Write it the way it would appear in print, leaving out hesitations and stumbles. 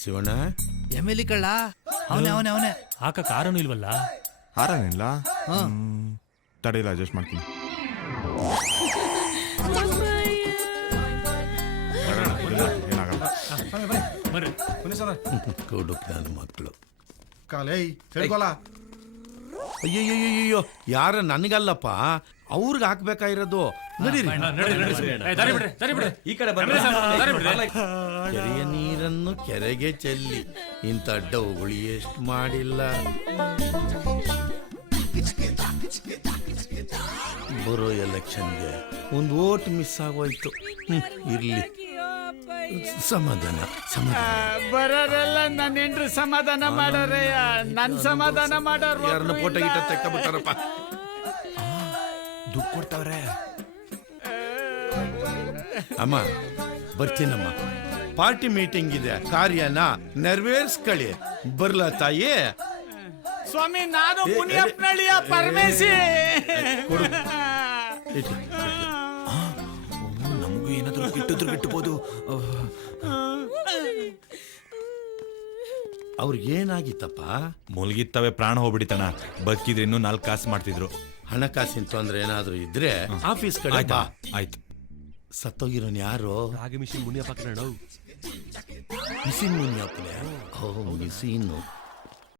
ಶಿವಣ್ಣ ಎಮ್ಮೆಲಿ ಕಳ್ಳ ಅವನೇ ಅವನೇ ಅವನೇ. ಹಾಕಕ್ ಆರನು ಇಲ್ವಲ್ಲ? ಹಾರನಿಲ್ಲ, ತಡೆಯಿಲ್ಲ, ಅಡ್ಜಸ್ಟ್ ಮಾಡ್ತೀನಿ. ಏನಾಗಲ್ಲ. ಕೊಡುಕ್ ನನ್ನ ಮಕ್ಕಳು. ಅಯ್ಯಯ್ಯೋ, ಯಾರ ನನಗಲ್ಲಪ್ಪ, ಅವ್ರಿಗೆ ಹಾಕ್ಬೇಕಾಗಿರೋದು. ನಡೀರಿ. ಕೆರೆಯ ನೀರನ್ನು ಕೆರೆಗೆ ಚೆಲ್ಲಿ ಇಂಥ ಡೌಗಳು ಎಷ್ಟು ಮಾಡಿಲ್ಲ. ಬರೋ ಎಲೆಕ್ಷನ್ಗೆ ಒಂದು ವೋಟ್ ಮಿಸ್ ಆಗೋಯ್ತು. ಇರ್ಲಿ, ಸಮಾಧಾನ ಸಮಾಧಾನ. ಬರೋರೆಲ್ಲ ನನ್ನ ಹೆಂಡ್ರು ಸಮಾಧಾನ ಮಾಡೋರೆ, ನನ್ ಸಮಾಧಾನ ಮಾಡೋರು. ಯಾರನ್ನ ಫೋಟೋ ಗಿಟ ತೆಕ್ಕಬಿಟ್ಟಾರಪ್ಪ. ದುಡ್ಡು ಕೊಡ್ತಾವ್ರೆ. ಅಮ್ಮ ಬರ್ತೀನಮ್ಮ, ಪಾರ್ಟಿ ಮೀಟಿಂಗ್ ಇದೆ, ಕಾರ್ಯನ ನೆರವೇರ್ಸ್ಕೊಳ್ಳಿ. ಬರ್ಲಾ ತಾಯಿ? ಸ್ವಾಮಿ, ನಾನು ಪುಣ್ಯಪ್ಪನಳ್ಳಿಯ ಪರಮೇಶಿ. ನಮಗೂ ಏನಾದ್ರು ಗಿಟ್ಟಿದ್ರು ಗಿಟ್ಟಬಹುದು. ಅವ್ರಿಗೇನಾಗಿತ್ತಪ್ಪ? ಮುಲ್ಗಿತ್ತವೆ, ಪ್ರಾಣ ಹೋಗ್ಬಿಡಿತಣ. ಬದುಕಿದ್ರೆ ಇನ್ನೂ 4 ಕಾಸು ಮಾಡ್ತಿದ್ರು. ಹಣಕಾಸಿನ ತೊಂದ್ರೆ ಏನಾದ್ರು ಇದ್ರೆ ಆಫೀಸ್ ಕಡೆ ಬಾ. ಆಯ್ತು. ಸತ್ತೋಗಿರೋನ್ ಯಾರು? ರಾಗಿ ಮಿಷಿನ್ ಮುನಿಯಪ್ಪ. ಮಿಸಿನ್ ಮುನಿಯಪ್ಪನೇ. ಓ ಮಿಸಿನ್.